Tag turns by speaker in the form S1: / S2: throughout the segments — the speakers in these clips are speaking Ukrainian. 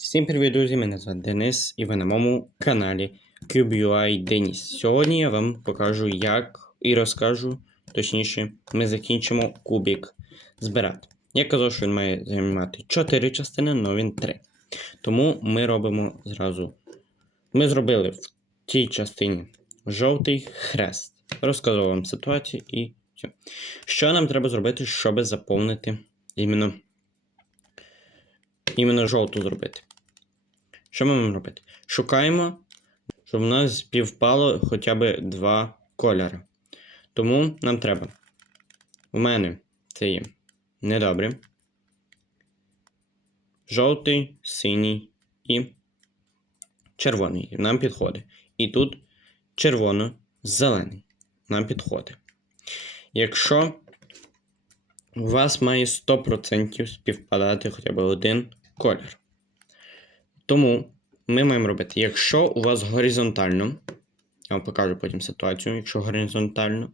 S1: Всім привіт, друзі! Мене звати Денис і ви на моєму каналі CubeUI Деніс. Сьогодні я вам покажу, як і розкажу, точніше, ми закінчимо кубик збирати. Я казав, що він має займати 4 частини, але він 3. Тому ми робимо зразу. Ми зробили в тій частині жовтий хрест. Розказав вам ситуацію і все. Що нам треба зробити, щоб заповнити іменно, іменно жовту зробити? Що ми маємо робити? Шукаємо, щоб у нас співпало хоча б два кольори. Тому нам треба. У мене це є недобре. Жовтий, синій і червоний. Нам підходить. І тут червоно-зелений. Нам підходить. Якщо у вас має 100% співпадати хоча б один колір. Тому ми маємо робити, якщо у вас горизонтально, я вам покажу потім ситуацію, якщо горизонтально,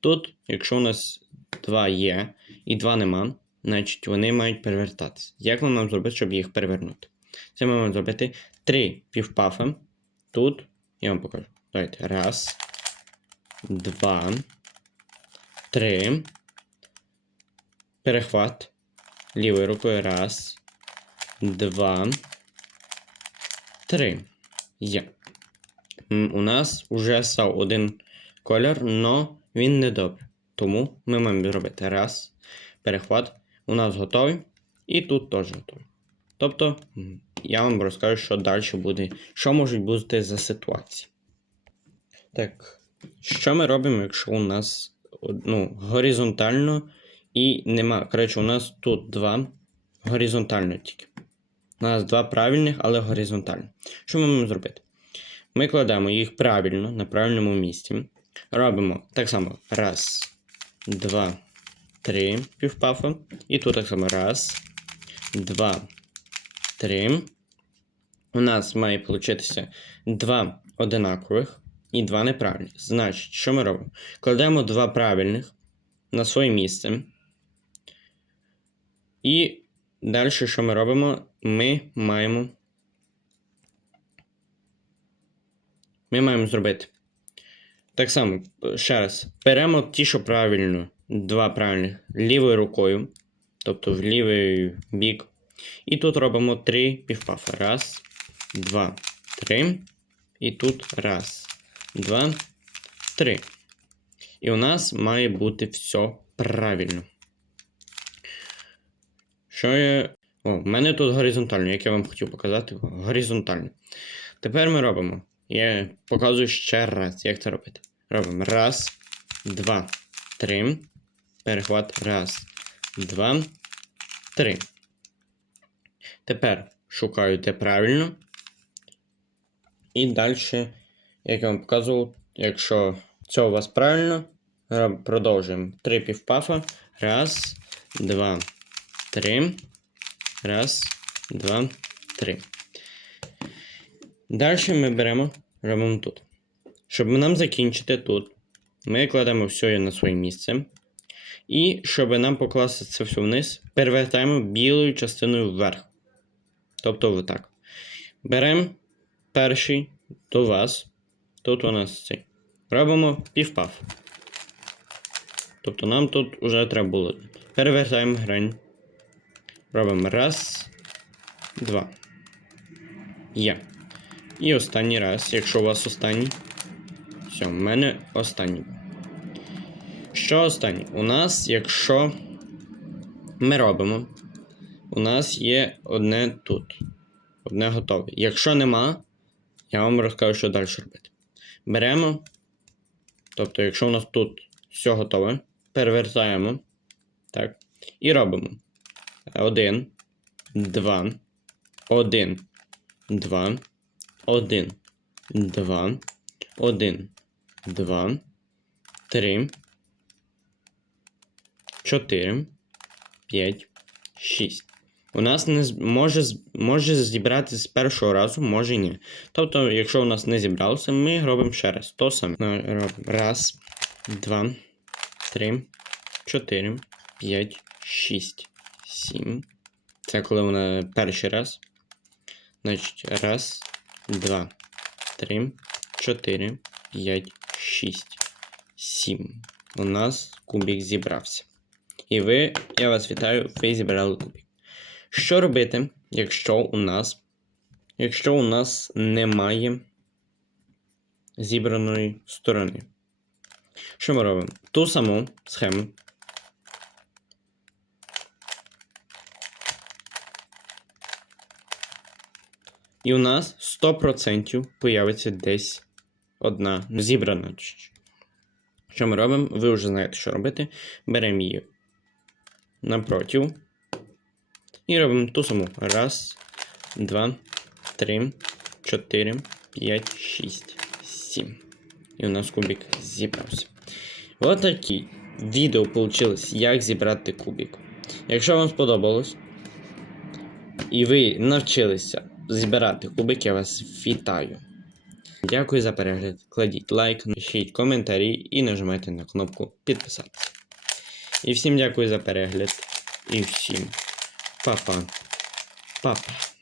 S1: тут, якщо у нас два є і два нема, значить вони мають перевертатися. Як ми маємо зробити, щоб їх перевернути? Це ми маємо зробити три півпафи. Тут я вам покажу. Давайте. Раз, два, три. Перехват. Лівою рукою. Раз, два. Три. Є. У нас вже став один колір, але він не добре. Тому ми маємо зробити раз. Перехват. У нас готовий. І тут теж готовий. Тобто, я вам розкажу, що далі буде, що можуть бути за ситуації. Так, що ми робимо, якщо у нас ну, горизонтально і нема. Коротше, у нас тут два горизонтально тільки. У нас два правильних, але горизонтально. Що ми маємо зробити? Ми кладемо їх правильно на правильному місці. Робимо так само раз, два, три півпафа. І тут так само раз, два, три. У нас має получитися два одинакових і два неправильних. Значить, що ми робимо? Кладемо два правильних на своє місце. І далі, що ми робимо? Ми маємо. Ми маємо зробити. Так само, ще раз, беремо ті, що правильно, два правильних лівою рукою, тобто в лівий бік. І тут робимо три півпафи. Раз, два, три. І тут раз, два, три. І у нас має бути все правильно. Що я. О, в мене тут горизонтально, як я вам хотів показати, горизонтально. Тепер ми робимо. Я показую ще раз, як це робити. Робимо раз, два, три. Перехват. Раз, два, три. Тепер шукаю де правильно. І далі, як я вам показував, якщо це у вас правильно, продовжуємо. Три півпафа. Раз, два, три. Раз, два, три. Далі ми беремо, робимо тут. Щоб нам закінчити тут, ми кладемо все на своє місце. І щоб нам покласти це все вниз, перевертаємо білою частиною вверх. Тобто отак. Беремо перший до вас. Тут у нас цей. Робимо півпаф. Тобто нам тут вже треба було. Перевертаємо грань. Робимо раз, два. Є. І останній раз, якщо у вас останній. Все, в мене останній. Що останній? У нас, якщо ми робимо, у нас є одне тут. Одне готове. Якщо нема, я вам розкажу, що далі робити. Беремо. Тобто, якщо у нас тут все готове, перевертаємо. Так. І робимо. Один, два, один, два, один, два, один, два, три, чотири, п'ять, шість. У нас не може, може зібрати з першого разу, може ні. Тобто, якщо у нас не зібралося, ми робимо ще раз. То саме. Раз, два, три, чотири, п'ять, шість, сім. Це коли вона перший раз. Значить, раз, два, три, чотири, п'ять, шість, сім. У нас кубик зібрався. І ви, я вас вітаю, ви зібрали кубик. Що робити, якщо у нас, якщо у нас немає зібраної сторони? Що ми робимо? Ту саму схему. І у нас 100% появиться десь одна зібрана. Що ми робимо? Ви вже знаєте, що робити. Беремо її напротив. І робимо ту саму. Раз, два, три, чотири, п'ять, шість, сім. І у нас кубик зібрався. Ось такі відео вийшло, як зібрати кубик. Якщо вам сподобалось, і ви навчилися збирати кубик, я вас вітаю. Дякую за перегляд. Кладіть лайк, пишіть коментарі і нажимайте на кнопку підписатися. І всім дякую за перегляд. І всім па-па. Па-па.